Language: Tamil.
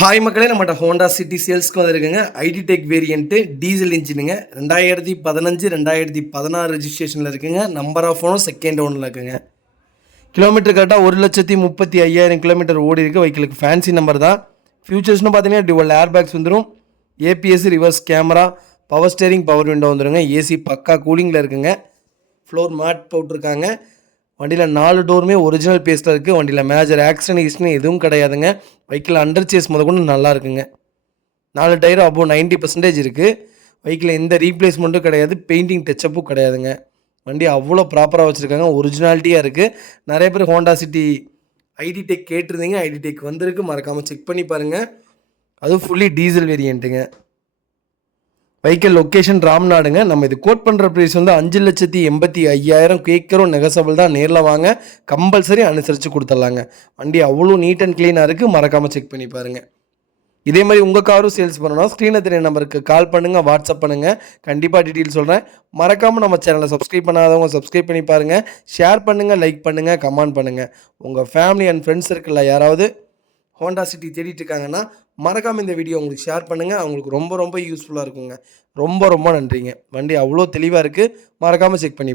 ஹாய் மக்களே, நம்மகிட்ட ஹோண்டா சிட்டி சேல்ஸ்க்கு வந்திருக்குங்க. ஐடி டெக் வேரியண்ட்டு டீசல் இன்ஜினுங்க. 2015 2016 ரெஜிஸ்ட்ரேஷனில் இருக்குங்க. நம்பர் ஆஃப் ஓனும் செகண்ட் ஓனில் இருக்குங்க. கிலோமீட்டர் கரெக்டாக 1,35,500 கிலோமீட்டர் ஓடி இருக்குது. வெஹிக்கிளுக்கு ஃபேன்சி நம்பர் தான். ஃபியூச்சர்ஸ்னு பார்த்தீங்கன்னா டியூவல் ஏர் பேக்ஸ் வந்துடும், ABS, reverse camera, power steering, power window வந்துடுங்க. ஏசி பக்கா கூலிங்கில் இருக்குங்க. ஃப்ளோர் மேட் போட்டிருக்காங்க. வண்டியில் 4 டோருமே ஒரிஜினல் பேஸில் இருக்குது. வண்டியில் மேஜர் ஆக்சிடென்ட் எதுவும் கிடையாதுங்க. வெஹிக்கிள் அண்டர் சேஸ் முதற்கொண்டு நல்லா இருக்குங்க. 4 டயரும் அபோவ் 90% இருக்குது. வெஹிக்கிள் எந்த ரீப்ளேஸ்மெண்ட்டும் கிடையாது, பெயிண்டிங் டச்சப்பும் கிடையாதுங்க. வண்டி அவ்வளோ ப்ராப்பராக வச்சுருக்காங்க, ஒரிஜினாலிட்டியாக இருக்குது. நிறைய பேர் ஹோண்டா சிட்டி ஐடி டெக் கேட்டிருந்தீங்க. ஐடி டெக் வந்திருக்கு, மறக்காமல் செக் பண்ணி பாருங்கள். அதுவும் ஃபுல்லி டீசல் வேரியண்ட்டுங்க. வெஹிக்கிள் லொக்கேஷன் ராம்நாடுங்க. நம்ம இது கோட் பண்ணுற ப்ரைஸ் வந்து 5,85,000 கேட்குறோம். நெகசபிள் தான். நேரில் வாங்க, கம்பல்சரி அனுசரித்து கொடுத்துட்லாங்க. வண்டி அவ்வளோ நீட் அண்ட் க்ளீனாக இருக்குது, மறக்காமல் செக் பண்ணி பாருங்கள். இதே மாதிரி உங்கள் காரும் சேல்ஸ் பண்ணணும், ஸ்க்ரீனில் தெரிய நம்பருக்கு கால் பண்ணுங்கள், வாட்ஸ்அப் பண்ணுங்கள். கண்டிப்பாக டீட்டெயில் சொல்கிறேன். மறக்காமல் நம்ம சேனலை சப்ஸ்கிரைப் பண்ணாதவங்க சப்ஸ்கிரைப் பண்ணி பாருங்கள். ஷேர் பண்ணுங்கள், லைக் பண்ணுங்கள், கமெண்ட் பண்ணுங்கள். உங்கள் ஃபேமிலி அண்ட் ஃப்ரெண்ட்ஸ் சர்க்கிளில் யாராவது ஹோண்டா சிட்டி தேடிட்டு இருக்காங்கன்னா மறக்காமல் இந்த வீடியோ உங்களுக்கு ஷேர் பண்ணுங்கள். அவங்களுக்கு ரொம்ப ரொம்ப யூஸ்ஃபுல்லாக இருக்குங்க. ரொம்ப ரொம்ப நன்றிங்க. வண்டி அவ்வளோ தெளிவாக இருக்குது, மறக்காமல் செக் பண்ணி